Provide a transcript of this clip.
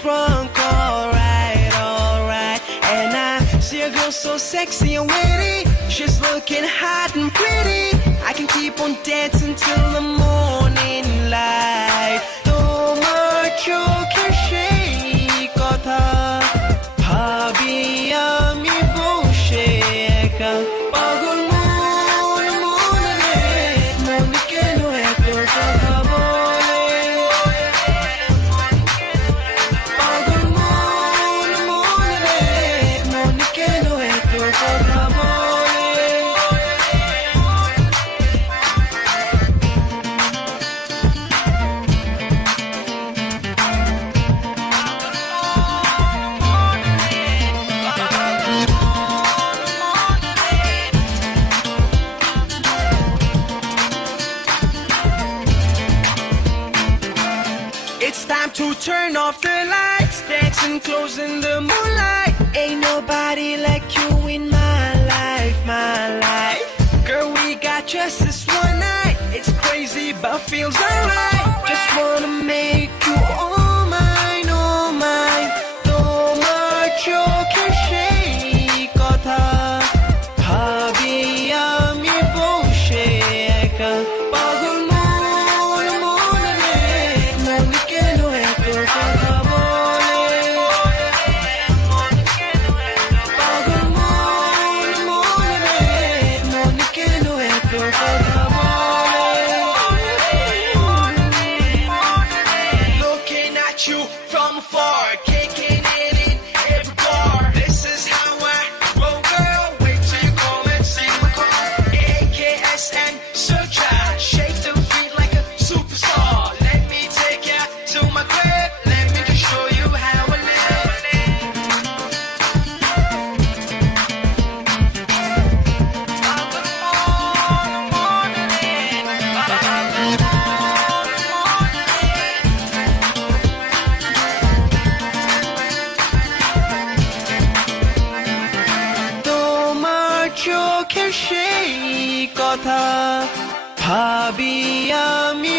crunk, alright. And I see a girl so sexy and witty, she's looking hot and pretty. I can keep on dancing till the morning light. তোমার চোখের সেই কথা ভাবি আমি বসে একা। পাগল মন মন রে, মন কেন এত কথা বলে? পাগল মন মন রে, মন কেন এত কথা বলে? It's time to turn off the lights, dancing close in the moonlight. Ain't nobody like you in my life, my life. Girl, we got just this one night. It's crazy but feels alright. Just wanna make you all mine, all mine. তোমার চোখের সেই কথা ভাবি আমি বসে একা। পাগল মন মন রে, মন কেন এত কথা বলে? পাগল মন মন রে, মন কেন এত কথা বলে? Looking at you from afar, kicking it in every bar. This is how I roll, girl. Wait till you call and see my car. AKS and Searcher, shake the feet like a superstar. Let me take you to my crib. Let me just show you how I live. তোমার চোখের সেই কথা ভাবি আমি